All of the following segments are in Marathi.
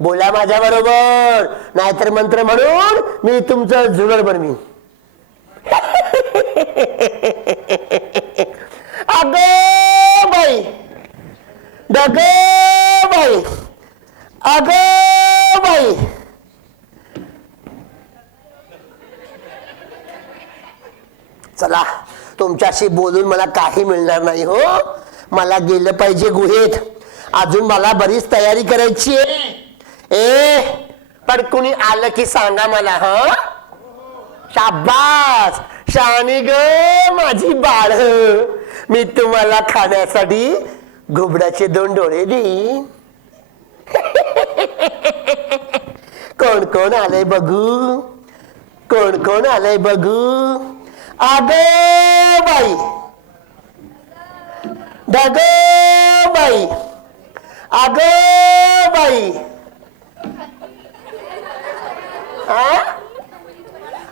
बोला माझ्या बरोबर, नाहीतर मंत्र म्हणून मी तुमचं जुगार बनवीन. अगं बाई, डगं बाई, अगं बाई. चला, तुमच्याशी बोलून मला काही मिळणार नाही हो. मला गेलं पाहिजे गुहेत. अजून मला बरीच तयारी करायची आहे. पण कुणी आलं की सांगा मला. हा, शाबास, शानी ग माझी बाळ. मी तुम्हाला खाण्यासाठी घुबडाचे 2 डोळे देईन. कोण कोण आलंय बघू, कोण कोण आलंय बघू. अगं बाई, डगं बाई, अगं बाई.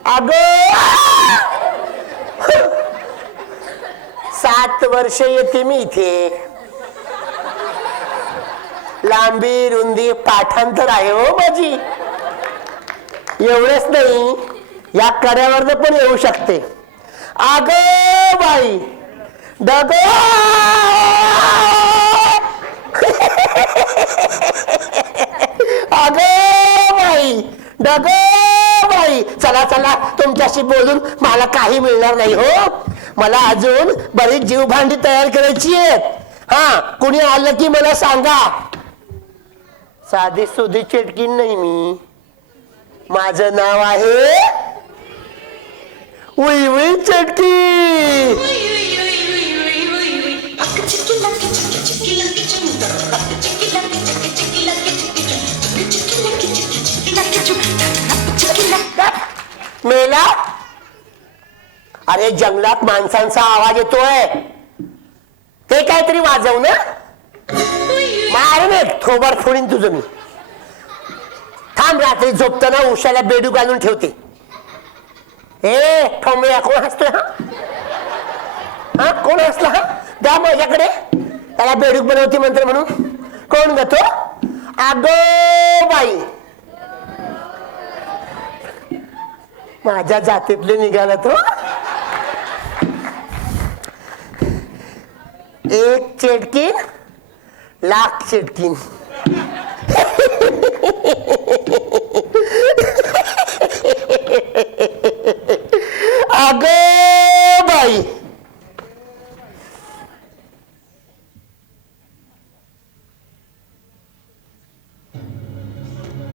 अगं 7 वर्ष येते मी इथे. लांबी रुंदी पाठांतर आहे हो माझी. एवढंच नाही, या कड्यावर पण येऊ शकते. अगं बाई, डगं. अगं बाई, डगं बाई. चला चला, तुमच्याशी बोलून मला काही मिळणार नाही हो. मला अजून बरीच जीवभांडी तयार करायची आहे. हा, कुणी आलं की मला सांगा. साधी सुधी चिटकीन नाही मी. माझं नाव आहे उई उई चटकी. मेला, अरे जंगलात माणसांचा आवाज येतोय, ते काहीतरी वाजव ना. मारून एक थोबाड फोडीन तुझं मी. थांब, रात्री झोपताना उशाला बेडू घालून ठेवते. ठोंबळ्या, कोण हसतोय? हा, कोण हसला? हा, द्या माझ्याकडे. त्याला बेडूक बनवती मंत्र म्हणून. कोण गतो? अगो बाई, माझ्या जातीतले निघाला तो. 1 चेटकीन लाख चेटकीन.